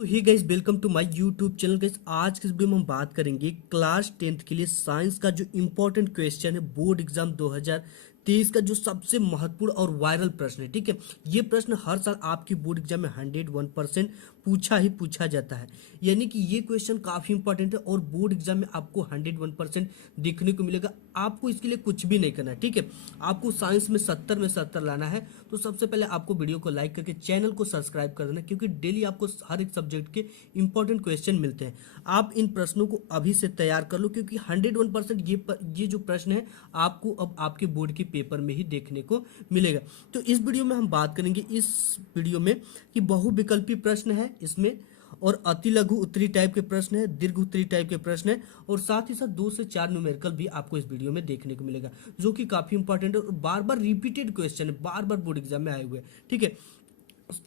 तो hey guys, welcome to my YouTube channel. Guys, आज के इस वीडियो में हम बात करेंगे क्लास 10th के लिए साइंस का जो इम्पोर्टेंट क्वेश्चन है बोर्ड एग्जाम 2023 का, जो सबसे महत्वपूर्ण और वायरल प्रश्न है। ठीक है, ये प्रश्न हर साल आपकी बोर्ड एग्जाम में 101% पूछा ही पूछा जाता है। यानी कि ये क्वेश्चन काफी इंपॉर्टेंट है और बोर्ड एग्जाम में आपको 101% देखने को मिलेगा। आपको इसके लिए कुछ भी नहीं करना है। ठीक है, आपको साइंस में 70 में 70 लाना है। तो सबसे पहले आपको वीडियो को लाइक करके चैनल को सब्सक्राइब कर देना, क्योंकि डेली आपको हर एक सब्जेक्ट के इंपॉर्टेंट क्वेश्चन मिलते हैं। आप इन प्रश्नों को अभी से तैयार कर लो, क्योंकि 101% ये जो प्रश्न है आपको अब आपके बोर्ड के पेपर में ही देखने को मिलेगा। तो इस वीडियो में हम बात करेंगे इस वीडियो में कि बहुविकल्पी प्रश्न है इसमें, और अति लघु उत्तरी टाइप के प्रश्न है, दीर्घ उत्तरी टाइप के प्रश्न है, और साथ ही साथ 2 से 4 न्यूमेरिकल भी आपको इस वीडियो में देखने को मिलेगा, जो कि काफी इंपॉर्टेंट है और बार बार रिपीटेड क्वेश्चन है, बार बार बोर्ड एग्जाम में आए हुए हैं। ठीक है,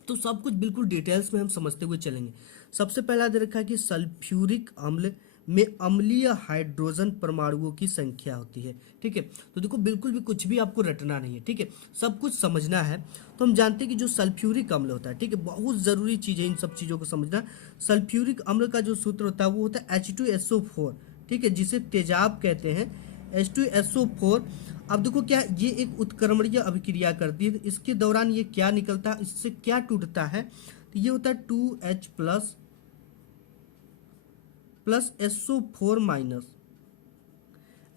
तो सब कुछ बिल्कुल डिटेल्स में हम समझते हुए चलेंगे। सबसे पहला दे रखा है कि सल्फ्यूरिक अम्ल में अम्लीय हाइड्रोजन परमाणुओं की संख्या होती है। ठीक है, तो देखो बिल्कुल भी कुछ भी आपको रटना नहीं है। ठीक है, सब कुछ समझना है। तो हम जानते हैं कि जो सल्फ्यूरिक अम्ल होता है, ठीक है, बहुत जरूरी चीज है इन सब चीजों को समझना। सल्फ्यूरिक अम्ल का जो सूत्र होता है वो होता है H2SO4। ठीक है, जिसे तेजाब कहते हैं, H2SO4। अब देखो क्या ये एक उत्क्रमणीय अभिक्रिया करती है, इसके दौरान ये क्या निकलता है, इससे क्या टूटता है, तो ये होता है 2H plus SO4 minus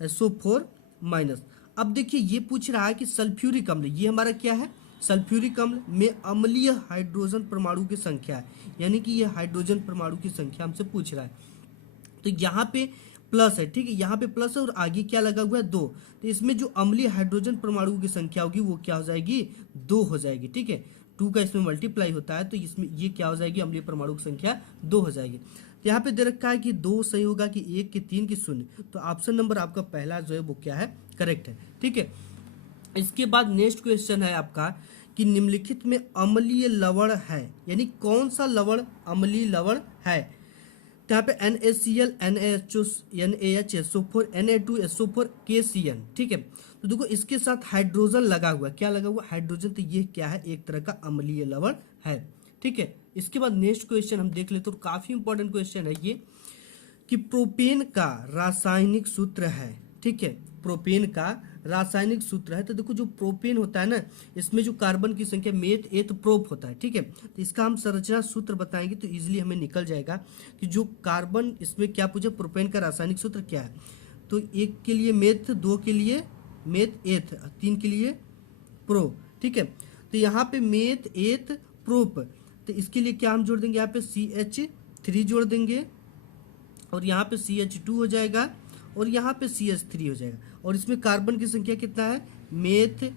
SO4 minus. अब देखिए ये पूछ रहा है कि सल्फ्यूरिक अम्ल, ये हमारा क्या है, सल्फ्यूरिक अम्ल में अम्लीय हाइड्रोजन परमाणु की संख्या है, यानी कि ये हाइड्रोजन परमाणु की संख्या हमसे पूछ रहा है। तो यहाँ पे प्लस है, ठीक है, यहाँ पे प्लस है और आगे क्या लगा हुआ है, 2। तो इसमें जो अम्लीय हाइड्रोजन परमाणु की संख्या होगी वो क्या हो जाएगी, 2 हो जाएगी। ठीक है, 2 का इसमें मल्टीप्लाई होता है, तो इसमें ये क्या हो जाएगी, अम्लीय परमाणु की संख्या 2 हो जाएगी। तो यहाँ पे दे रखा है कि 2 सही होगा कि 1 कि 3 कि 0। तो ऑप्शन नंबर आपका पहला जो है वो क्या है, करेक्ट है। ठीक है, इसके बाद नेक्स्ट क्वेश्चन है आपका कि निम्नलिखित में अम्लीय लवण है, यानी कौन सा लवण अम्लीय लवण है। तो यहाँ पे NaCl, NaHO, NaHSO4, Na2SO4, KCN। ठीक है, तो देखो इसके साथ हाइड्रोजन लगा हुआ, क्या लगा हुआ, हाइड्रोजन। तो ये क्या है, एक तरह का अम्लीय लवण है। ठीक है, इसके बाद नेक्स्ट क्वेश्चन हम देख लेते, तो काफी इंपॉर्टेंट क्वेश्चन है ये कि प्रोपेन का रासायनिक सूत्र है। ठीक है, प्रोपेन का रासायनिक सूत्र है। तो देखो जो प्रोपेन होता है ना, इसमें जो कार्बन की संख्या मेथ एथ प्रोप होता है। ठीक है, तो इसका हम संरचना सूत्र बताएंगे तो इजीली हमें निकल जाएगा कि जो कार्बन, इसमें क्या पूछा, प्रोपेन का रासायनिक सूत्र क्या है। तो 1 के लिए मेथ, 2 के लिए मेथ एथ, 3 के लिए प्रो। ठीक है, तो यहाँ पे मेथ एथ प्रोप, तो इसके लिए क्या हम जोड़ देंगे, यहाँ पे CH3 जोड़ देंगे, और यहाँ पे CH2 हो जाएगा, और यहाँ पे CH3 हो जाएगा। और इसमें कार्बन की संख्या कितना है, मेथ,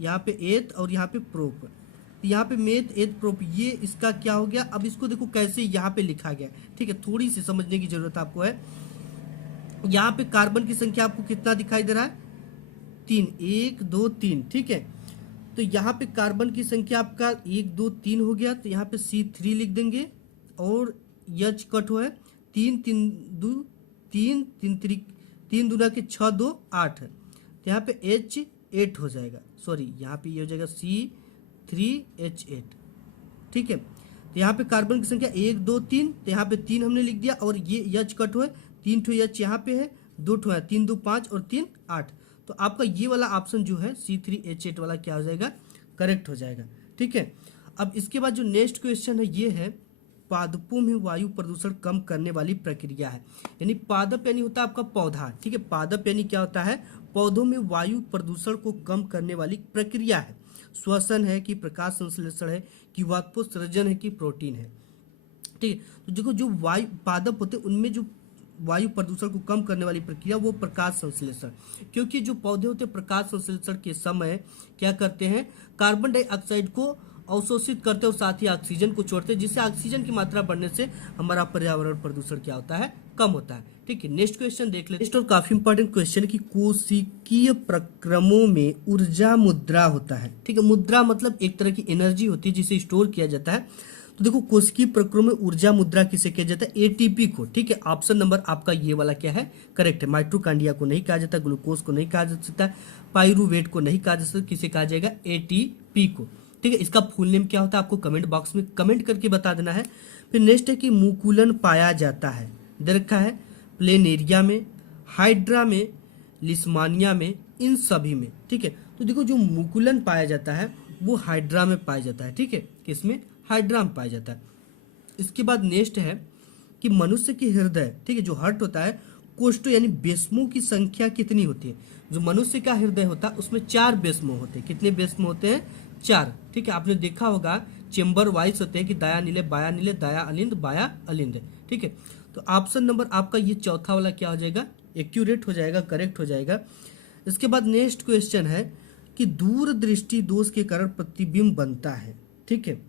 यहाँ पे एथ, और यहाँ पे प्रोप। तो यहाँ पे मेथ एथ प्रोप, ये इसका क्या हो गया। अब इसको देखो कैसे यहाँ पे लिखा गया। ठीक है, थोड़ी सी समझने की जरूरत आपको है। यहाँ पे कार्बन की संख्या आपको कितना दिखाई दे रहा है, 3, 1 2 3। ठीक है, तो यहाँ पे कार्बन की संख्या आपका 1 2 3 हो गया, तो यहाँ पे C3 लिख देंगे, और H कट हुआ है, 3 3 2 3 3 3 दूना के 6 2 8 है, तो यहाँ पे H8 हो जाएगा। सॉरी, यहाँ पे ये हो जाएगा C3H8। ठीक है, तो यहाँ पे कार्बन की संख्या 1 2 3, तो यहाँ पे 3 हमने लिख दिया, और ये H कट हुआ है, 3 ठो H यहाँ पे है, 2 ठो है, 3 2 5 और 3 8। तो आपका ये वाला ऑप्शन जो है C3H8 वाला क्या हो जाएगा, करेक्ट हो जाएगा। ठीक है, अब इसके बाद जो नेक्स्ट क्वेश्चन है ये है पादपों में वायु प्रदूषण कम करने वाली प्रक्रिया है। यानी पादप यानी होता है आपका पौधा। ठीक है, पादप यानी क्या होता है, पौधों में वायु प्रदूषण को कम करने वाली प्रक्रिया है। श्वसन है कि प्रकाश संश्लेषण है कि वाष्पोत्सर्जन है कि प्रोटीन है। ठीक है, तो देखो जो वायु पादप होते हैं उनमें जो वायु प्रदूषण को कम करने वाली प्रक्रिया वो प्रकाश संश्लेषण, क्योंकि जो पौधे होते हैं प्रकाश संश्लेषण के समय क्या करते हैं, कार्बन डाइऑक्साइड को अवशोषित करते हैं और साथ ही ऑक्सीजन को छोड़ते हैं, जिससे ऑक्सीजन की मात्रा बढ़ने से हमारा पर्यावरण प्रदूषण क्या होता है, कम होता है। ठीक है, नेक्स्ट क्वेश्चन देख लेते हैं। नेक्स्ट और काफी इंपॉर्टेंट क्वेश्चन है कि कोशिकीय प्रक्रमों में ऊर्जा मुद्रा होता है। ठीक है, मुद्रा मतलब एक तरह की एनर्जी होती है जिसे स्टोर किया जाता है। तो देखो कोशिकीय प्रक्रम में ऊर्जा मुद्रा किसे कहा जाता है, एटीपी को। ठीक है, ऑप्शन नंबर आपका ये वाला क्या है, करेक्ट है। माइटोकॉन्ड्रिया को नहीं कहा जाता, ग्लूकोज को नहीं कहा जा सकता, पाइरूवेट को नहीं कहा जा सकता, किसे कहा जाएगा, एटीपी को। ठीक है, इसका फुल नेम क्या होता है आपको कमेंट बॉक्स में कमेंट करके बता देना है। फिर नेक्स्ट है कि मुकुलन पाया जाता है, दे रखा है प्लेनेरिया में, हाइड्रा में, लिस्मानिया में, इन सभी में। ठीक है, तो देखो जो मुकुलन पाया जाता है वो हाइड्रा में पाया जाता है। ठीक है, किसमें? हाइड्रा में पाया जाता है। इसके बाद नेक्स्ट है कि मनुष्य के हृदय, ठीक है, जो हार्ट होता है, कोष्ठों यानी बेस्मों की संख्या कितनी होती है? जो मनुष्य का हृदय होता है उसमें 4 बेस्मो होते हैं। कितने बेस्मो होते हैं? 4। ठीक है, आपने देखा होगा चेम्बर वाइज होते हैं कि दाया नीले, बाया नीले, दाया अलिंद, बाया अलिंद। ठीक है, तो ऑप्शन नंबर आपका ये चौथा वाला क्या हो जाएगा? एक्यूरेट हो जाएगा, करेक्ट हो जाएगा। इसके बाद नेक्स्ट क्वेश्चन है कि दूरदृष्टि दोष के कारण प्रतिबिंब बनता है। ठीक है,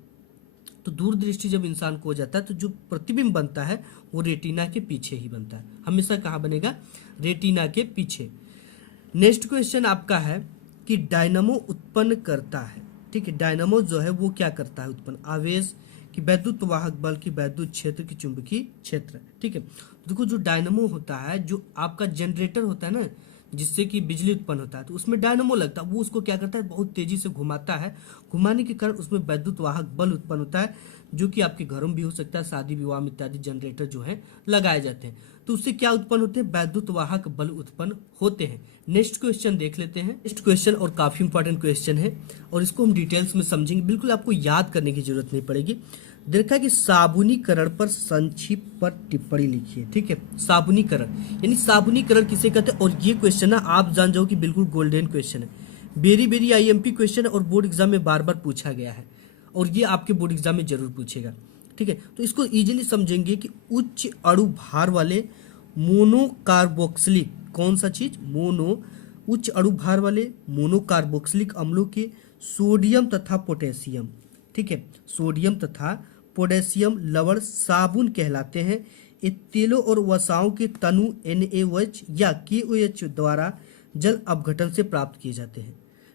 तो दूरदृष्टि जब इंसान को हो जाता है तो जो प्रतिबिंब बनता है वो रेटिना के पीछे ही बनता है। हमेशा कहाँ बनेगा? रेटिना के पीछे। नेक्स्ट क्वेश्चन आपका है कि डायनामो उत्पन्न करता है। ठीक है, डायनामो जो है वो क्या करता है? उत्पन्न आवेश की वैद्युत वाहक बल की वैद्युत क्षेत्र की चुंबकीय क्षेत्र। ठीक है, देखो जो डायनामो होता है, जो आपका जनरेटर होता है ना, जिससे कि बिजली उत्पन्न होता है, तो उसमें डायनामो लगता है, वो उसको क्या करता है? बहुत तेजी से घुमाता है। घुमाने के कारण उसमें वैद्युत वाहक बल उत्पन्न होता है, जो कि आपके घरों में भी हो सकता है, शादी विवाह में इत्यादि जनरेटर जो है लगाए जाते हैं, तो उससे क्या उत्पन्न होते हैं? वैद्युत वाहक बल उत्पन्न होते हैं। नेक्स्ट क्वेश्चन देख लेते हैं। नेक्स्ट क्वेश्चन और काफी इंपॉर्टेंट क्वेश्चन है और इसको हम डिटेल्स में समझेंगे, बिल्कुल आपको याद करने की जरूरत नहीं पड़ेगी। देखा कि साबुनीकरण पर संक्षिप्त पर टिप्पणी लिखिए। ठीक है, साबुनीकरण यानी साबुनीकरण किसे कहते हैं? और ये क्वेश्चन ना आप जान जाओ कि बिल्कुल गोल्डन क्वेश्चन है, वेरी वेरी आईएमपी क्वेश्चन है और बोर्ड एग्जाम में बार बार पूछा गया है और ये आपके बोर्ड एग्जाम में जरूर पूछेगा। ठीक है, तो इसको इजीली समझेंगे कि उच्च अणु भार वाले मोनोकार्बोक्सिलिक, कौन सा चीज? उच्च अणु भार वाले मोनोकार्बोक्सिलिक अम्लों के सोडियम तथा पोटेशियम, ठीक है, सोडियम तथा पोटेशियम लवण साबुन कहलाते हैं। ये तेलों और वसाओं के तनु NaOH या KOH द्वारा जल अपघटन से प्राप्त किए जाते हैं।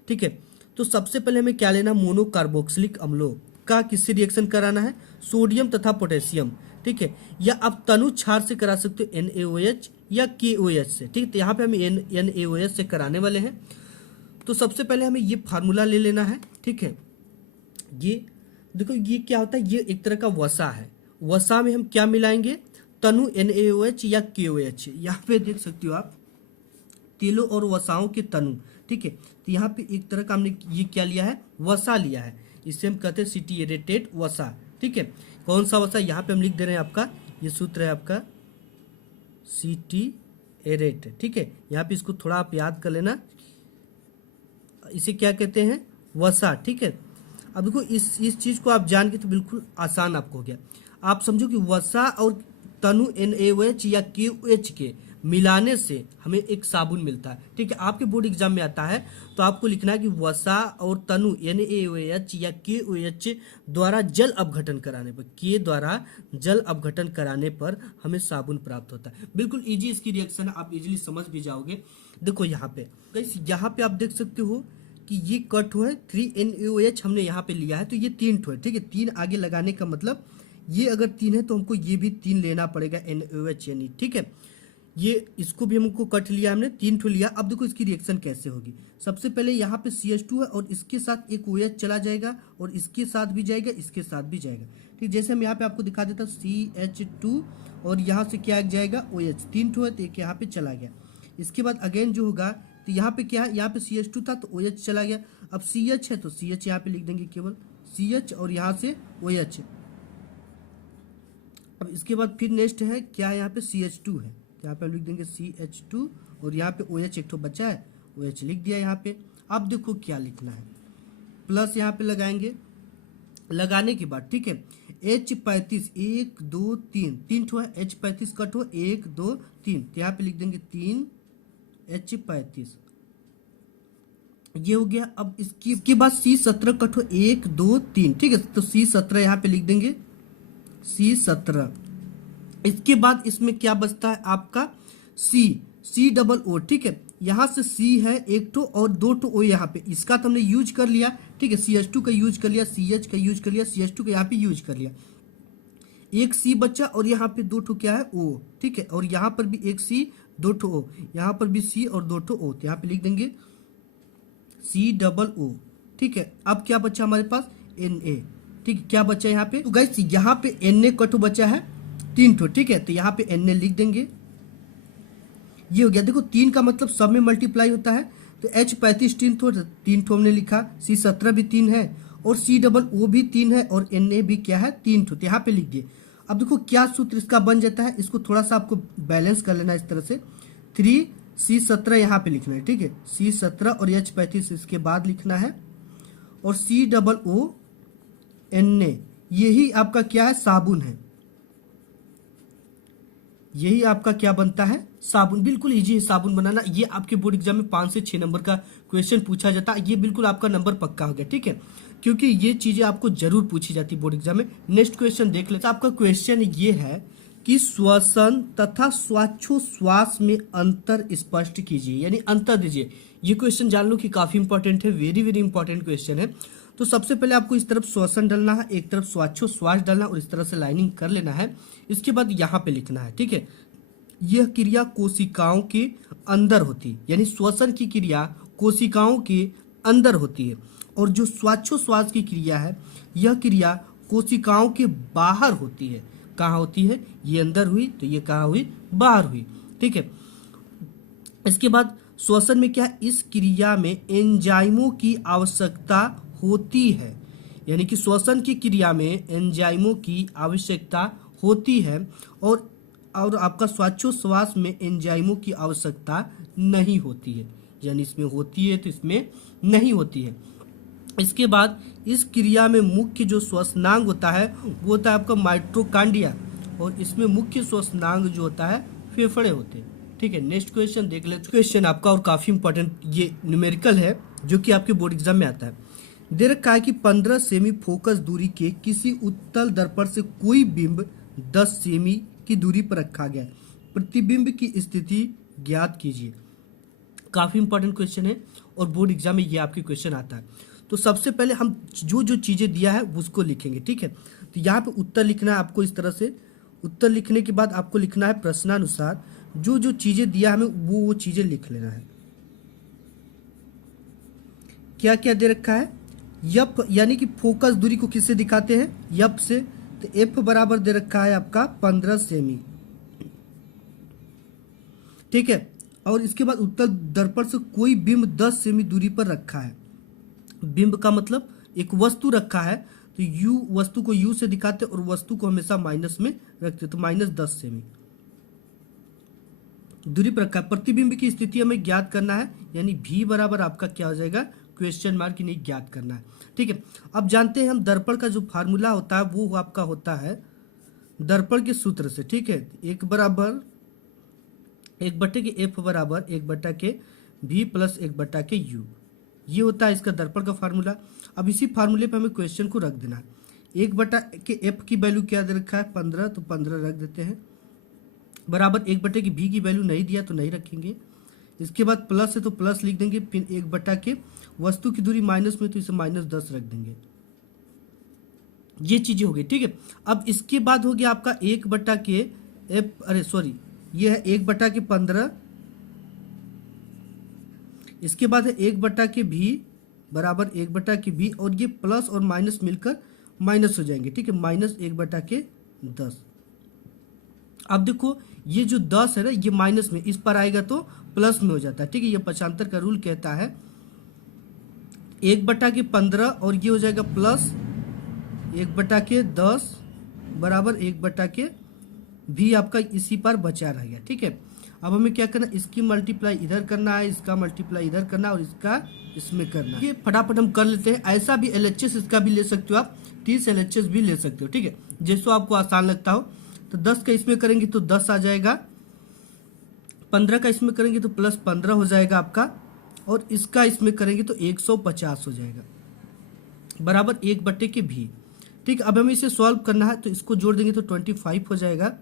ठीक है, तो सबसे पहले हमें क्या लेना? मोनोकार्बोक्सिलिक अम्लों का किससे रिएक्शन कराना है? सोडियम तथा पोटेशियम। ठीक है, या आप तनु क्षार से करा सकते हो, NaOH या KOH से। ठीक है, तो यहाँ पे हम NaOH से कराने वाले हैं। तो सबसे पहले हमें ये फार्मूला ले लेना है। ठीक है, ये देखो ये क्या होता है? ये एक तरह का वसा है। वसा में हम क्या मिलाएंगे? तनु NaOH या KOH। यहाँ पे देख सकते हो आप, तेलों और वसाओं के तनु। ठीक है, तो यहाँ पे एक तरह का हमने ये क्या लिया है? वसा लिया है। इसे हम कहते हैं सिटिएरेटेड वसा। ठीक है, कौन सा वसा? यहाँ पे हम लिख दे रहे हैं, आपका ये सूत्र है आपका सिटिएरेट। ठीक है, यहाँ पे इसको थोड़ा आप याद कर लेना, इसे क्या कहते हैं? वसा। ठीक है, अब देखो इस चीज को आप जान के तो बिल्कुल आसान आपको हो गया। आप समझो कि वसा और तनु NaOH या KOH के मिलाने से हमें एक साबुन मिलता है। ठीक है, आपके बोर्ड एग्जाम में आता है तो आपको लिखना है कि वसा और तनु NaOH या KOH द्वारा जल अपघटन कराने पर, के द्वारा जल अपघटन कराने पर हमें साबुन प्राप्त होता है। बिल्कुल इजी इसकी रिएक्शन, आप इजीली समझ भी जाओगे। देखो यहाँ पे आप देख सकते हो कि ये कट हुआ है, 3NaOH हमने यहाँ पे लिया है, तो ये 3 ठो है। ठीक है, 3 आगे लगाने का मतलब ये अगर 3 है तो हमको ये भी 3 लेना पड़ेगा, NaOH यानी। ठीक है, ये इसको भी हमको कट लिया हमने, 3 ठो लिया। अब देखो इसकी रिएक्शन कैसे होगी। सबसे पहले यहाँ पे CH2 है और इसके साथ एक OH चला जाएगा और इसके साथ भी जाएगा, इसके साथ भी जाएगा। ठीक, जैसे हम यहाँ पे आपको दिखा देता, CH2 और यहाँ से क्या जाएगा? OH। 3 ठो है तो एक यहाँ पे चला गया। इसके बाद अगेन जो होगा, तो यहाँ पे क्या है? यहाँ पे CH2 था तो OH चला गया। अब CH है तो CH यहाँ पे लिख देंगे, केवल CH और यहाँ से OH। अब इसके बाद फिर नेक्स्ट है क्या है? यहाँ पे CH2 है, यहाँ पे हम लिख देंगे CH2 और यहाँ पे OH एक तो बचा है, OH लिख दिया यहाँ पे। अब देखो क्या लिखना है, प्लस यहाँ पे लगाएंगे। लगाने के बाद ठीक है, H35 1 2 3, 3 ठो है, H35 कट हो 1 2 3, तो यहाँ पे लिख देंगे 3 H35, ये हो गया। अब इसके बाद C17 कट हो 1 2 3, ठीक है, तो C17 यहाँ पे लिख देंगे C17। इसके बाद इसमें क्या बचता है आपका C डबल O, ठीक है, यहाँ से C है एक टो और 2 टो O यहाँ पे, इसका तो हमने यूज कर लिया, ठीक है, CH2 का यूज कर लिया, CH का यूज कर लिया, CH2 का यहाँ पे यूज कर लिया, एक C बचा और यहाँ पे 2 टो क्या है O, ठीक है, और यहाँ पर भी एक C 2 टो O, यहाँ पर भी C और 2 टो O, तो यहाँ पे लिख देंगे C डबल O, ठीक है। अब क्या बचा हमारे पास Na, ठीक है, क्या बचा यहाँ पे? तो गाइस यहाँ पे Na कटो बचा है 3 ठो, ठीक है, तो यहाँ पे Na लिख देंगे। ये हो गया। देखो 3 का मतलब सब में मल्टीप्लाई होता है, तो H35 3 ठो हमने लिखा, C17 भी 3 है, और COO भी 3 है, और Na भी क्या है 3 ठो, तो यहाँ पे लिख दिए। अब देखो क्या सूत्र इसका बन जाता है, इसको थोड़ा सा आपको बैलेंस कर लेना इस तरह से। 3C17 यहाँ पे लिखना है, ठीक है, C17 और H35 इसके बाद लिखना है, और COO Na यही आपका क्या है, साबुन है। यही आपका क्या बनता है, साबुन। बिल्कुल इजी है साबुन बनाना। ये आपके बोर्ड एग्जाम में 5 से 6 नंबर का क्वेश्चन पूछा जाता है। ये बिल्कुल आपका नंबर पक्का हो गया, ठीक है, क्योंकि ये चीजें आपको जरूर पूछी जाती है बोर्ड एग्जाम में। नेक्स्ट क्वेश्चन देख लेते हैं। आपका क्वेश्चन ये है कि श्वसन तथा श्वासोच्छ्वास में अंतर स्पष्ट कीजिए, यानी अंतर दीजिए। ये क्वेश्चन जान लो कि काफी इंपॉर्टेंट है, वेरी वेरी इंपॉर्टेंट क्वेश्चन है। तो सबसे पहले आपको इस तरफ श्वसन डालना है, एक तरफ श्वासोच्छ्वास डालना, और इस तरह से लाइनिंग कर लेना है। इसके बाद यहाँ पे लिखना है, ठीक है, यह क्रिया कोशिकाओं के अंदर होती है, यानी श्वसन की क्रिया कोशिकाओं के अंदर होती है, और जो श्वासोच्छ्वास की क्रिया है यह क्रिया कोशिकाओं के बाहर होती है। कहाँ होती है? ये अंदर हुई, तो ये कहाँ हुई? बाहर हुई, ठीक है। इसके बाद श्वसन में क्या, इस क्रिया में एंजाइमों की आवश्यकता होती है, यानी कि श्वसन की क्रिया में एंजाइमों की आवश्यकता होती है, और आपका श्वासोच्छ्वास में एंजाइमों की आवश्यकता नहीं होती है, यानी इसमें होती है तो इसमें नहीं होती है। इसके बाद इस क्रिया में मुख्य जो श्वसनांग होता है वो होता है आपका माइटोकांड्रिया, और इसमें मुख्य श्वसनांग जो होता है फेफड़े होते हैं, ठीक है। नेक्स्ट क्वेश्चन देख लेते। क्वेश्चन आपका और काफी इंपॉर्टेंट, ये न्यूमेरिकल है जो कि आपके बोर्ड एग्जाम में आता है। दे रखा है कि 15 सेमी फोकस दूरी के किसी उत्तल दर्पण से कोई बिंब 10 सेमी की दूरी पर रखा गया है, प्रतिबिंब की स्थिति ज्ञात कीजिए। काफी इंपॉर्टेंट क्वेश्चन है, और बोर्ड एग्जाम में ये आपके क्वेश्चन आता है। तो सबसे पहले हम जो जो चीजें दिया है उसको लिखेंगे, ठीक है। तो यहाँ पे उत्तर लिखना है आपको इस तरह से। उत्तर लिखने के बाद आपको लिखना है प्रश्नानुसार जो जो चीजें दिया हमें वो चीजें लिख लेना है। क्या क्या दे रखा है? यप, यानी कि फोकस दूरी को किससे दिखाते हैं? यप से। तो एफ बराबर दे रखा है आपका 15 सेमी, ठीक है। और इसके बाद उत्तल दर्पण से कोई बिंब 10 सेमी दूरी पर रखा है। बिंब का मतलब एक वस्तु रखा है, तो यू, वस्तु को यू से दिखाते और वस्तु को हमेशा माइनस में रखते, तो -10 सेमी दूरी पर रखा है। प्रतिबिंब की स्थिति हमें ज्ञात करना है, यानी भी बराबर आपका क्या हो जाएगा, क्वेश्चन मार्क, नहीं ज्ञात करना है, ठीक है। अब जानते हैं हम दर्पण का जो फार्मूला होता है वो आपका होता है दर्पण के सूत्र से, ठीक है। 1/F बराबर 1/K V plus 1/K U, ये होता है इसका दर्पण का फार्मूला। अब इसी फार्मूले पे हमें क्वेश्चन को रख देना है। 1/F की वैल्यू क्या दे रखा है? 15, तो 15 रख देते हैं, बराबर 1/K V की वैल्यू नहीं दिया तो नहीं रखेंगे। इसके बाद प्लस है तो प्लस लिख देंगे, फिर 1/K वस्तु की दूरी माइनस में, तो इसे -10 रख देंगे। ये चीजें हो गई, ठीक है। अब इसके बाद हो गया आपका 1/K F, अरे सॉरी, ये है 1/K 15, इसके बाद है 1/K V बराबर 1/K V, और ये प्लस और माइनस मिलकर माइनस हो जाएंगे, ठीक है, -1/K 10। अब देखो ये जो 10 है ना, ये माइनस में, इस पर आएगा तो प्लस में हो जाता है, ठीक है। ये पक्षांतर का रूल कहता है 1/K 15, और ये हो जाएगा प्लस 1/K 10 बराबर 1/K भी आपका इसी पर बचा रह गया, ठीक है। अब हमें क्या करना, इसकी मल्टीप्लाई इधर करना है, इसका मल्टीप्लाई इधर करना, और इसका इसमें करना है। ये फटाफट हम कर लेते हैं। ऐसा भी LHS इसका भी ले सकते हो आप, 30 LHS भी ले सकते हो, ठीक है, जैसो आपको आसान लगता हो। तो 10 का इसमें करेंगे तो 10 आ जाएगा, 15 का इसमें करेंगे तो प्लस 15 हो जाएगा आपका, और इसका इसमें करेंगे तो 150 हो जाएगा, बराबर 1/K भी, ठीक। अब हमें इसे सॉल्व करना है, तो इसको जोड़ देंगे तो 25 हो जाएगा,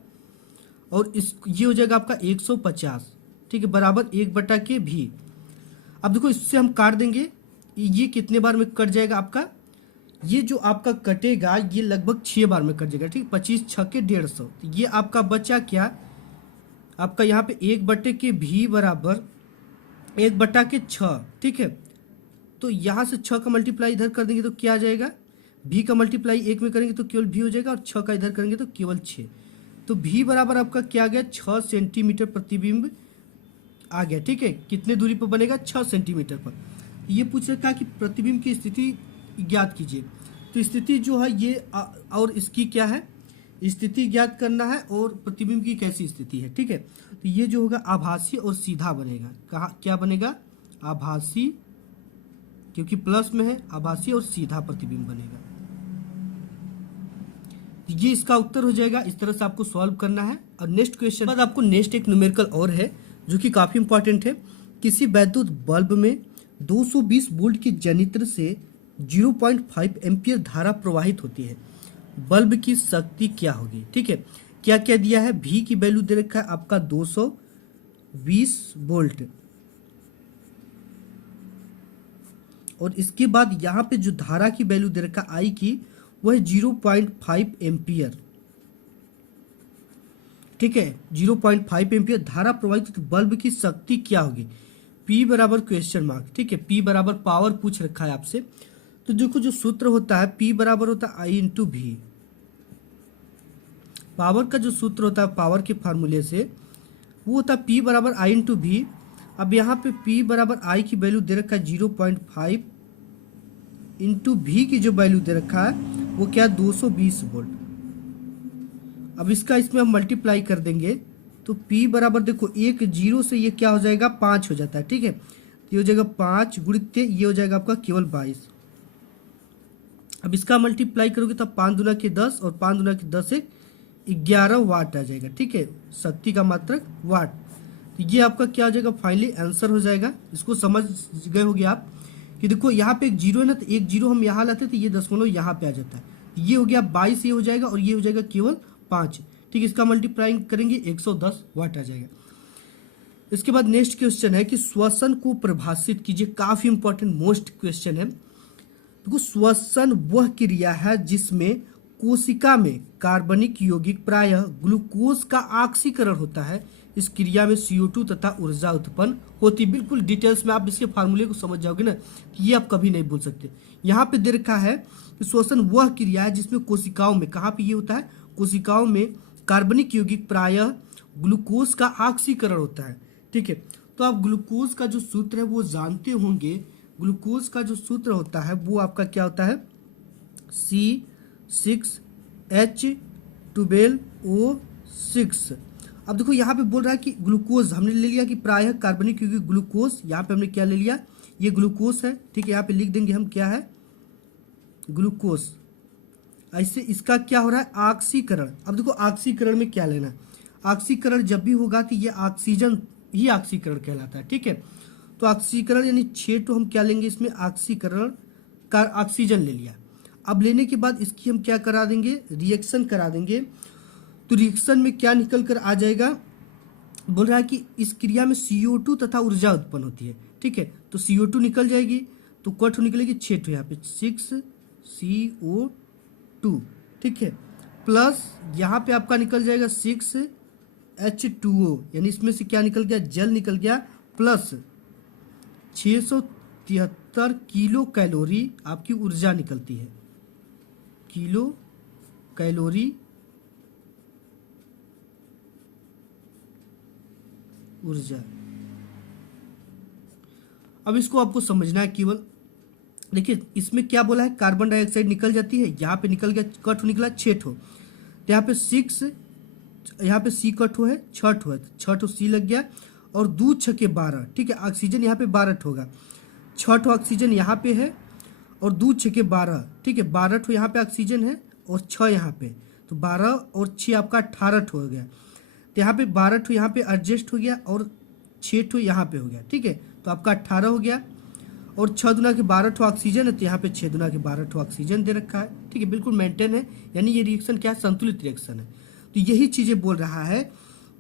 और इस ये हो जाएगा आपका 150, ठीक है, बराबर 1/K भी। अब देखो इससे हम काट देंगे, ये कितने बार में कट जाएगा आपका, ये जो आपका कटेगा ये लगभग 6 बार में कट जाएगा, ठीक, 25 6 के 150। तो ये आपका बचा क्या, आपका यहाँ पे 1/K भी बराबर 1/K 6, ठीक है। तो यहाँ से 6 का मल्टीप्लाई इधर कर देंगे तो क्या आ जाएगा, भी का मल्टीप्लाई 1 में करेंगे तो केवल भी हो जाएगा और 6 का इधर करेंगे तो केवल 6। तो भी बराबर आपका क्या आ गया 6 सेंटीमीटर प्रतिबिंब आ गया। ठीक है, कितने दूरी पर बनेगा 6 सेंटीमीटर पर। ये पूछ रखा है कि प्रतिबिंब की स्थिति ज्ञात कीजिए। तो स्थिति जो है ये और इसकी क्या है, स्थिति ज्ञात करना है और प्रतिबिंब की कैसी स्थिति है। ठीक है, तो ये जो होगा आभासी और सीधा बनेगा। कहाँ क्या बनेगा, आभासी, क्योंकि प्लस में है, आभासी और सीधा प्रतिबिंब बनेगा। ये इसका उत्तर हो जाएगा। इस तरह से आपको सॉल्व करना है। और नेक्स्ट क्वेश्चन बाद आपको नेक्स्ट एक न्यूमेरिकल और है जो कि काफी इंपॉर्टेंट है। किसी वैद्युत बल्ब में 220 वोल्ट की जनित्र से 0.5 एम्पियर धारा प्रवाहित होती है, बल्ब की शक्ति क्या होगी। ठीक है, क्या क्या दिया है, भी की वैल्यू दे रखा है आपका 220 वोल्ट, और इसके बाद यहाँ पे जो धारा की वैल्यू दे रखा है आई की, वह है 0.5 एम्पियर। ठीक है, 0.5 एम्पियर धारा प्रवाहित, तो बल्ब की शक्ति क्या होगी। P बराबर क्वेश्चन मार्क। ठीक है, P बराबर पावर पूछ रखा है आपसे। तो देखो जो सूत्र होता है P बराबर होता है I इंटू भी। पावर का जो सूत्र होता है पावर के फार्मूले से वो होता है P बराबर I इंटू भी। अब यहाँ पे P बराबर I की वैल्यू दे रखा है 0.5 इंटू भी की जो वैल्यू दे रखा है वो क्या है 220 वोल्ट। अब इसका इसमें हम मल्टीप्लाई कर देंगे तो P बराबर देखो एक जीरो से ये क्या हो जाएगा 5 हो जाता है। ठीक है, तो ये हो जाएगा 5 गुणित ये हो जाएगा आपका केवल 22। अब इसका मल्टीप्लाई करोगे तो 5 दूना के 10 और 5 दूना के 10 से 11 वाट आ जाएगा। ठीक है, शक्ति का मात्रक वाट। तो ये आपका क्या हो जाएगा फाइनली आंसर हो जाएगा। इसको समझ गए होगे आप कि देखो यहाँ पे एक जीरो है ना, तो एक जीरो हम यहाँ लाते तो ये दशमलव यहाँ पे आ जाता है। ये हो गया 22, ये हो जाएगा और ये हो जाएगा केवल 5। ठीक है, इसका मल्टीप्लाइंग करेंगे 110 वाट आ जाएगा। इसके बाद नेक्स्ट क्वेश्चन है कि श्वसन को परिभाषित कीजिए। काफी इंपॉर्टेंट मोस्ट क्वेश्चन है। देखो श्वसन वह क्रिया है जिसमें कोशिका में कार्बनिक यौगिक प्रायः ग्लूकोज का ऑक्सीकरण होता है। इस क्रिया में CO2 तथा ऊर्जा उत्पन्न होती। बिल्कुल डिटेल्स में आप इसके फार्मूले को समझ जाओगे ना, ये आप कभी नहीं भूल सकते। यहाँ पे दे रखा है कि श्वसन वह क्रिया है जिसमें कोशिकाओं में, कहाँ पे ये होता है, कोशिकाओं में कार्बनिक यौगिक प्रायः ग्लूकोज का ऑक्सीकरण होता है। ठीक है, तो आप ग्लूकोज का जो सूत्र है वो जानते होंगे। ग्लूकोज का जो सूत्र होता है वो आपका क्या होता है C6H12O6। अब देखो यहाँ पे बोल रहा है कि ग्लूकोज हमने ले लिया कि प्रायः कार्बनिक यौगिक ग्लूकोज, यहाँ पे हमने क्या ले लिया, ये ग्लूकोज है। ठीक है, यहाँ पे लिख देंगे हम क्या है ग्लूकोज। ऐसे इसका क्या हो रहा है ऑक्सीकरण। अब देखो ऑक्सीकरण में क्या लेना है, ऑक्सीकरण जब भी होगा तो ये ऑक्सीजन ही ऑक्सीकरण कहलाता है। ठीक है, तो ऑक्सीकरण यानी 6 तो हम क्या लेंगे इसमें ऑक्सीकरण का ऑक्सीजन ले लिया। अब लेने के बाद इसकी हम क्या करा देंगे, रिएक्शन करा देंगे। तो रिएक्शन में क्या निकल कर आ जाएगा, बोल रहा है कि इस क्रिया में CO2 तथा ऊर्जा उत्पन्न होती है। ठीक है, तो CO2 निकल जाएगी तो कट निकलेगी 6 यहाँ पे 6CO2। ठीक है, प्लस यहाँ पे आपका निकल जाएगा 6H2O, यानी इसमें से क्या निकल गया जल निकल गया, प्लस 673 किलो कैलोरी आपकी ऊर्जा निकलती है। किलो कैलोरी ऊर्जा। अब इसको आपको समझना है केवल। देखिए इसमें क्या बोला है, कार्बन डाइऑक्साइड निकल जाती है, यहाँ पे निकल गया कट निकला 6 ठो, तो यहाँ पे 6, यहाँ पे C कट है 6 ठो है, 6 ठो C लग गया और 2 6 12। ठीक है, ऑक्सीजन यहाँ पे 12 ठो होगा, 6 ठो ऑक्सीजन यहाँ पे है और 2 6 12। ठीक है, 12 ठो यहाँ पे ऑक्सीजन है और 6 यहाँ पे, तो 12 और 6 आपका 18 ठो हो गया। तो यहाँ पे 12 ठो यहाँ पे एडजस्ट हो गया और 6 ठो यहाँ पे हो गया। ठीक है, तो आपका 18 हो गया और 6 दुना के 12 ठो ऑक्सीजन है, तो यहाँ पे 6 दुना के 12 ठो ऑक्सीजन दे रखा है। ठीक है, बिल्कुल मेंटेन है, यानी ये रिएक्शन क्या है संतुलित रिएक्शन है। तो यही चीजें बोल रहा है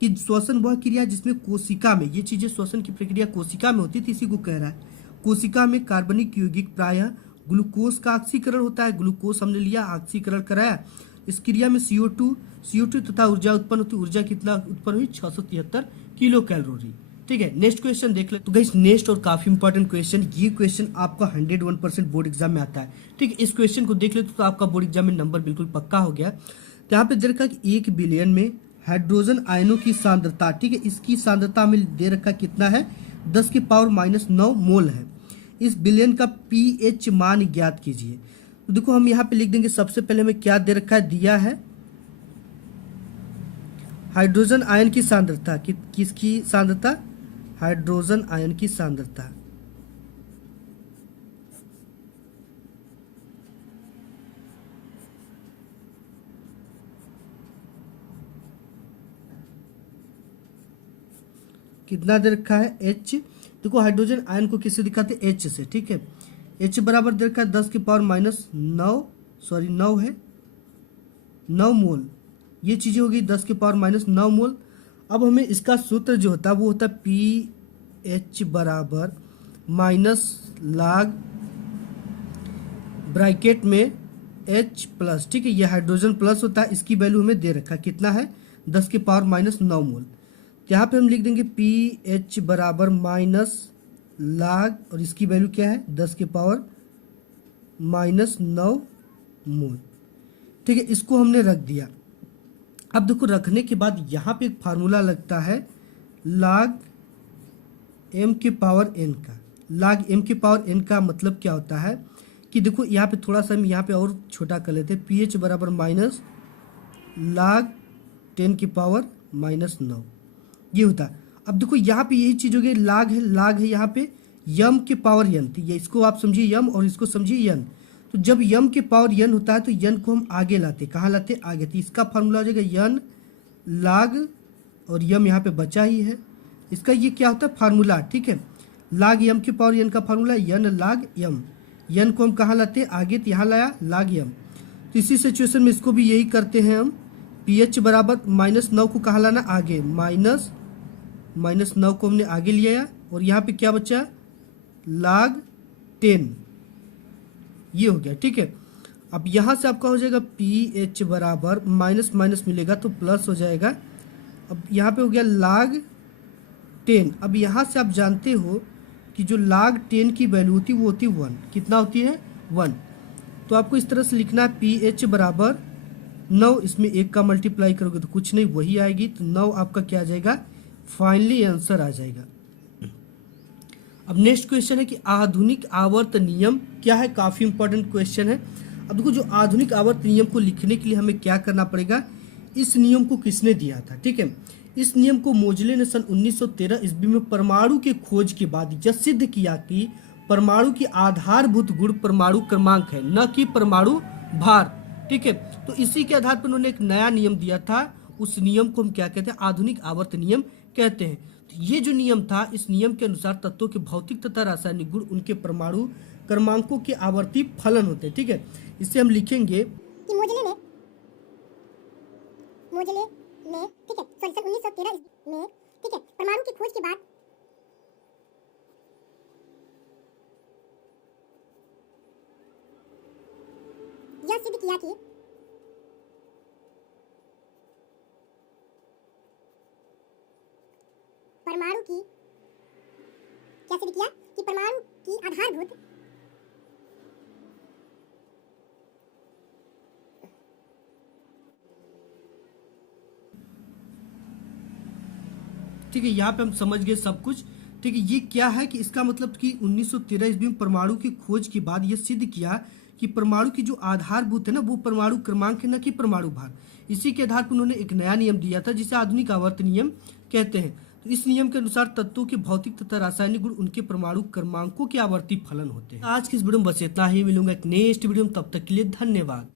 कि श्वसन वह क्रिया जिसमें कोशिका में, ये चीजें श्वसन की प्रक्रिया कोशिका में होती थी, इसी को कह रहा है। कोशिका में कार्बनिक यौगिक प्रायः ग्लूकोज का ऑक्सीकरण होता है। ग्लूकोज हमने लिया ऑक्सीकरण कराया, इस क्रिया में CO2 तथा ऊर्जा उत्पन्न होती। ऊर्जा कितना उत्पन्न हुई 673 किलो कैलोरी। ठीक है, नेक्स्ट क्वेश्चन देख ले। तो गाइस नेक्स्ट और काफी इंपॉर्टेंट क्वेश्चन, ये क्वेश्चन आपका 101% बोर्ड एग्जाम में आता है। ठीक है, इस क्वेश्चन को देख ले तो आपका बोर्ड एग्जाम में नंबर बिल्कुल पक्का हो गया। तो यहाँ पे दे रखा कि 1 बिलियन में हाइड्रोजन आयनों की सांद्रता, ठीक है, इसकी सांद्रता में दे रखा कितना है, 10⁻⁹ मोल है। इस बिलियन का पीएच मान ज्ञात कीजिए। तो देखो हम यहाँ पे लिख देंगे, सबसे पहले हमें क्या दे रखा है, दिया है हाइड्रोजन आयन की सांद्रता, किसकी सांद्रता, हाइड्रोजन आयन की सांद्रता। कितना दे रखा है, H। देखो हाइड्रोजन आयन को किससे दिखाते हैं, H से। ठीक है, H बराबर दे रखा है 10⁻⁹ है 9 मोल। ये चीजें होगी 10⁻⁹ मोल। अब हमें इसका सूत्र जो होता है वो होता है pH बराबर -log ब्रैकेट में H प्लस। ठीक है, ये हाइड्रोजन प्लस होता है, इसकी वैल्यू हमें दे रखा है कितना है, 10⁻⁹ मोल। यहाँ पे हम लिख देंगे pH बराबर -log और इसकी वैल्यू क्या है, 10⁻⁹ मोल। ठीक है, इसको हमने रख दिया। अब देखो रखने के बाद यहाँ पे एक फार्मूला लगता है log m के पावर n का। log m के पावर n का मतलब क्या होता है कि देखो यहाँ पे थोड़ा सा हम यहाँ पे और छोटा कर लेते हैं, pH बराबर -log 10 की पावर -9 ये होता है। अब देखो यहाँ पे यही चीज हो गई, log है यहाँ पे m के पावर n, तो ये इसको आप समझिए m और इसको समझिए n। तो जब m के पावर n होता है तो n को हम आगे लाते, कहाँ लाते, आगे। तो इसका फार्मूला हो जाएगा n log और m यहाँ पे बचा ही है, इसका ये क्या होता है फार्मूला। ठीक है, log m के पावर n का formula n log m, n को हम कहाँ लाते हैं, आगे, तो यहाँ लाया log m। तो इसी सिचुएशन में इसको भी यही करते हैं हम, pH बराबर -9 को कहाँ लाना, आगे, -9 को हमने आगे लिया और यहाँ पे क्या बचा, log 10 ये हो गया। ठीक है, अब यहाँ से आपका हो जाएगा pH बराबर माइनस मिलेगा तो प्लस हो जाएगा। अब यहाँ पे हो गया log 10। अब यहाँ से आप जानते हो कि जो log 10 की वैल्यू होती है वो होती है 1। कितना होती है, 1। तो आपको इस तरह से लिखना है pH बराबर 9, इसमें 1 का मल्टीप्लाई करोगे तो कुछ नहीं वही आएगी, तो 9 आपका क्या आ जाएगा, फाइनली आंसर आ जाएगा। अब नेक्स्ट क्वेश्चन है कि आधुनिक आवर्त नियम क्या है, काफी इंपॉर्टेंट क्वेश्चन है। अब देखो जो आधुनिक आवर्त नियम को लिखने के लिए हमें क्या करना पड़ेगा, इस नियम को किसने दिया था। ठीक है, इस नियम को मोजले ने सन 1913 ईस्वी में परमाणु के खोज के बाद यह सिद्ध किया कि परमाणु की आधारभूत गुण परमाणु क्रमांक है, न कि परमाणु भार। ठीक है, तो इसी के आधार पर उन्होंने एक नया नियम दिया था, उस नियम को हम क्या कहते हैं, आधुनिक आवर्त नियम कहते हैं। तो ये जो नियम था, इस नियम के अनुसार तत्वों के भौतिक तथा रासायनिक गुण उनके परमाणु क्रमांकों के आवर्ती फलन होते हैं। ठीक है, इससे हम लिखेंगे कि मोजले ने ठीक है सन 1913 में, ठीक है, परमाणु की खोज के बाद यह सिद्ध किया कि परमाणु की क्या सिद्ध किया कि परमाणु की आधारभूत ठीक है, यहाँ पे हम समझ गए सब कुछ। ठीक है, ये क्या है कि इसका मतलब कि 1913 ईस्वी में परमाणु की खोज के बाद ये सिद्ध किया कि परमाणु की जो आधारभूत है ना वो परमाणु क्रमांक है, न कि परमाणु भार। इसी के आधार पर उन्होंने एक नया नियम दिया था जिसे आधुनिक आवर्त नियम कहते हैं। तो इस नियम के अनुसार तत्वों के भौतिक तथा रासायनिक गुण उनके परमाणु क्रमांकों के आवर्ती फलन होते हैं। आज की इस वीडियो में बस इतना ही, मिलूंगा एक नेक्स्ट वीडियो में, तब तक के लिए धन्यवाद।